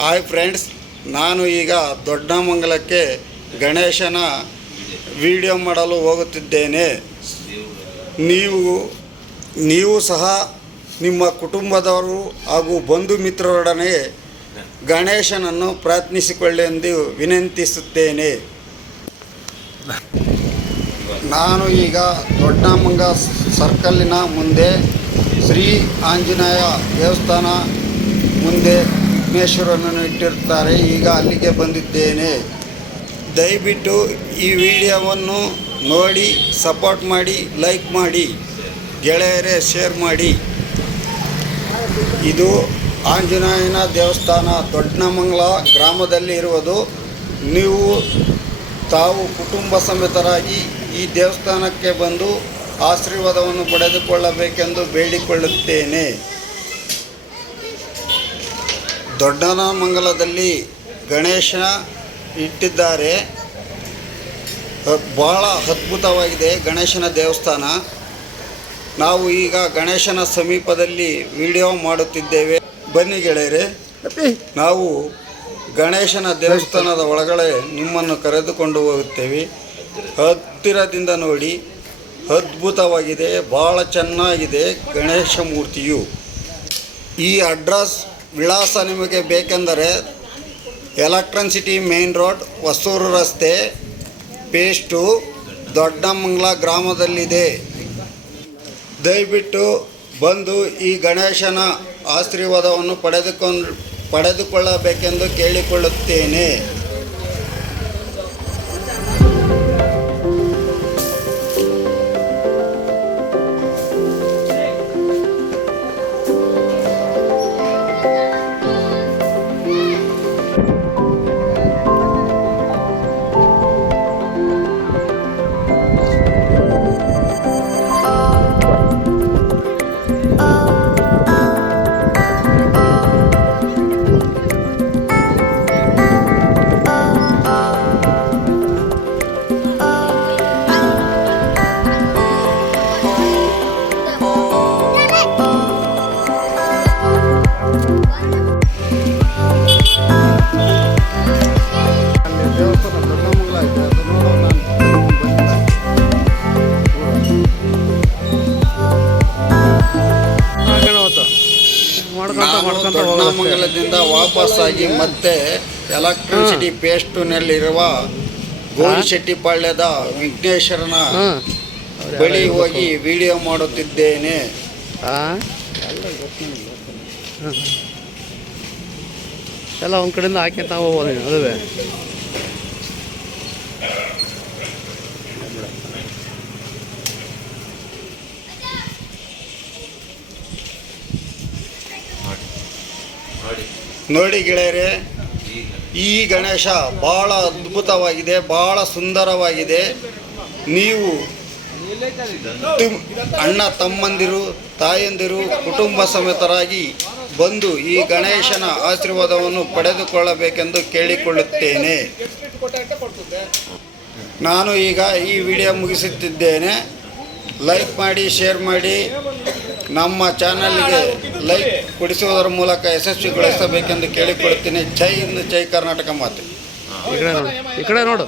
Hi friends, ನಾನು ಈಗ ದೊಡ್ಡಮಂಗಲಕ್ಕೆ ಗಣೇಶನ ವಿಡಿಯೋ ಮಾಡಲು ಹೋಗುತ್ತಿದ್ದೇನೆ. ನೀವು ಸಹ ನಿಮ್ಮ ಕುಟುಂಬದವರು ಹಾಗೂ ಬಂಧು ಮಿತ್ರರೊಡನೆ ಗಣೇಶನನ್ನು ಪ್ರಾರ್ಥಿಸಿಕೊಳ್ಳೆಂದು ವಿನಂತಿಸುತ್ತೇನೆ. ನಾನು ಈಗ ದೊಡ್ಡಮಂಗ ಸರ್ಕಲ್ಲಿನ ಮುಂದೆ ಶ್ರೀ ಆಂಜನೇಯ ದೇವಸ್ಥಾನ ಮುಂದೆ ವಿಘ್ನೇಶ್ವರನನ್ನು ಇಟ್ಟಿರುತ್ತಾರೆ. ಈಗ ಅಲ್ಲಿಗೆ ಬಂದಿದ್ದೇನೆ. ದಯವಿಟ್ಟು ಈ ವಿಡಿಯೋವನ್ನು ನೋಡಿ ಸಪೋರ್ಟ್ ಮಾಡಿ, ಲೈಕ್ ಮಾಡಿ, ಗೆಳೆಯರೇ ಶೇರ್ ಮಾಡಿ. ಇದು ಆಂಜನೇಯನ ದೇವಸ್ಥಾನ ದೊಡ್ಡಮಂಗಲ ಗ್ರಾಮದಲ್ಲಿ ಇರುವುದು. ತಾವು ಕುಟುಂಬ ಸಮೇತರಾಗಿ ಈ ದೇವಸ್ಥಾನಕ್ಕೆ ಬಂದು ಆಶೀರ್ವಾದವನ್ನು ಪಡೆದುಕೊಳ್ಳಬೇಕೆಂದು ಬೇಡಿಕೊಳ್ಳುತ್ತೇನೆ. ದೊಡ್ಡಮಂಗಲದಲ್ಲಿ ಗಣೇಶ ಇಟ್ಟಿದ್ದಾರೆ. ಭಾಳ ಅದ್ಭುತವಾಗಿದೆ ಗಣೇಶನ ದೇವಸ್ಥಾನ. ನಾವು ಈಗ ಗಣೇಶನ ಸಮೀಪದಲ್ಲಿ ವಿಡಿಯೋ ಮಾಡುತ್ತಿದ್ದೇವೆ. ಬನ್ನಿ ಗೆಳೆಯರೆ, ನಾವು ಗಣೇಶನ ದೇವಸ್ಥಾನದ ಒಳಗಡೆ ನಿಮ್ಮನ್ನು ಕರೆದುಕೊಂಡು ಹೋಗುತ್ತೇವೆ. ಹತ್ತಿರದಿಂದ ನೋಡಿ, ಅದ್ಭುತವಾಗಿದೆ, ಭಾಳ ಚೆನ್ನಾಗಿದೆ ಗಣೇಶ ಮೂರ್ತಿಯು. ಈ ಅಡ್ರೆಸ್ ವಿಳಾಸ ನಿಮಗೆ ಬೇಕೆಂದರೆ electronic city main road, Hosur ರಸ್ತೆ, ಫೇಸ್ 2, ದೊಡ್ಡಮಂಗಲ ಗ್ರಾಮದಲ್ಲಿದೆ. ದಯವಿಟ್ಟು ಬಂದು ಈ ಗಣೇಶನ ಆಶೀರ್ವಾದವನ್ನು ಪಡೆದುಕೊಳ್ಳಬೇಕೆಂದು ಕೇಳಿಕೊಳ್ಳುತ್ತೇನೆ. ದೊಡ್ಡಮಂಗಲದಿಂದ ವಾಪಸ್ಸಾಗಿ ಮತ್ತೆ ಎಲೆಕ್ಟ್ರಾನಿಕ್ ಸಿಟಿ ಫೇಸ್ 2ನಲ್ಲಿರುವ ಗೋರಿಶೆಟ್ಟಿಪಾಳ್ಯದ ವಿಘ್ನೇಶ್ವರನ ಬಳಿ ಹೋಗಿ ವಿಡಿಯೋ ಮಾಡುತ್ತಿದ್ದೇನೆ. ಎಲ್ಲ ಒಂದು ಕಡೆಯಿಂದ ಹಾಕ್ಯಂತ ಹೋಗ್ಬೋದು. ಅದುವೇ ನೋಡಿ ಗೆಳೆಯರೆ, ಈ ಗಣೇಶ ಭಾಳ ಅದ್ಭುತವಾಗಿದೆ, ಭಾಳ ಸುಂದರವಾಗಿದೆ. ನೀವು ಅಣ್ಣ ತಮ್ಮಂದಿರು, ತಾಯಂದಿರು, ಕುಟುಂಬ ಸಮೇತರಾಗಿ ಬಂದು ಈ ಗಣೇಶನ ಆಶೀರ್ವಾದವನ್ನು ಪಡೆದುಕೊಳ್ಳಬೇಕೆಂದು ಕೇಳಿಕೊಳ್ಳುತ್ತೇನೆ. ನಾನು ಈಗ ಈ ವಿಡಿಯೋ ಮುಗಿಸುತ್ತಿದ್ದೇನೆ. ಲೈಕ್ ಮಾಡಿ, ಶೇರ್ ಮಾಡಿ. ನಮ್ಮ ಚಾನಲ್ಗೆ ಲೈಕ್ ಕೊಡಿಸುವುದರ ಮೂಲಕ ಯಶಸ್ವಿಗೊಳಿಸಬೇಕೆಂದು ಕೇಳಿಕೊಳ್ಳುತ್ತೇನೆ. ಜೈ ಹಿಂದ್, ಜೈ ಕರ್ನಾಟಕ ಮಾತೆ. ಈ ಕಡೆ ನೋಡು.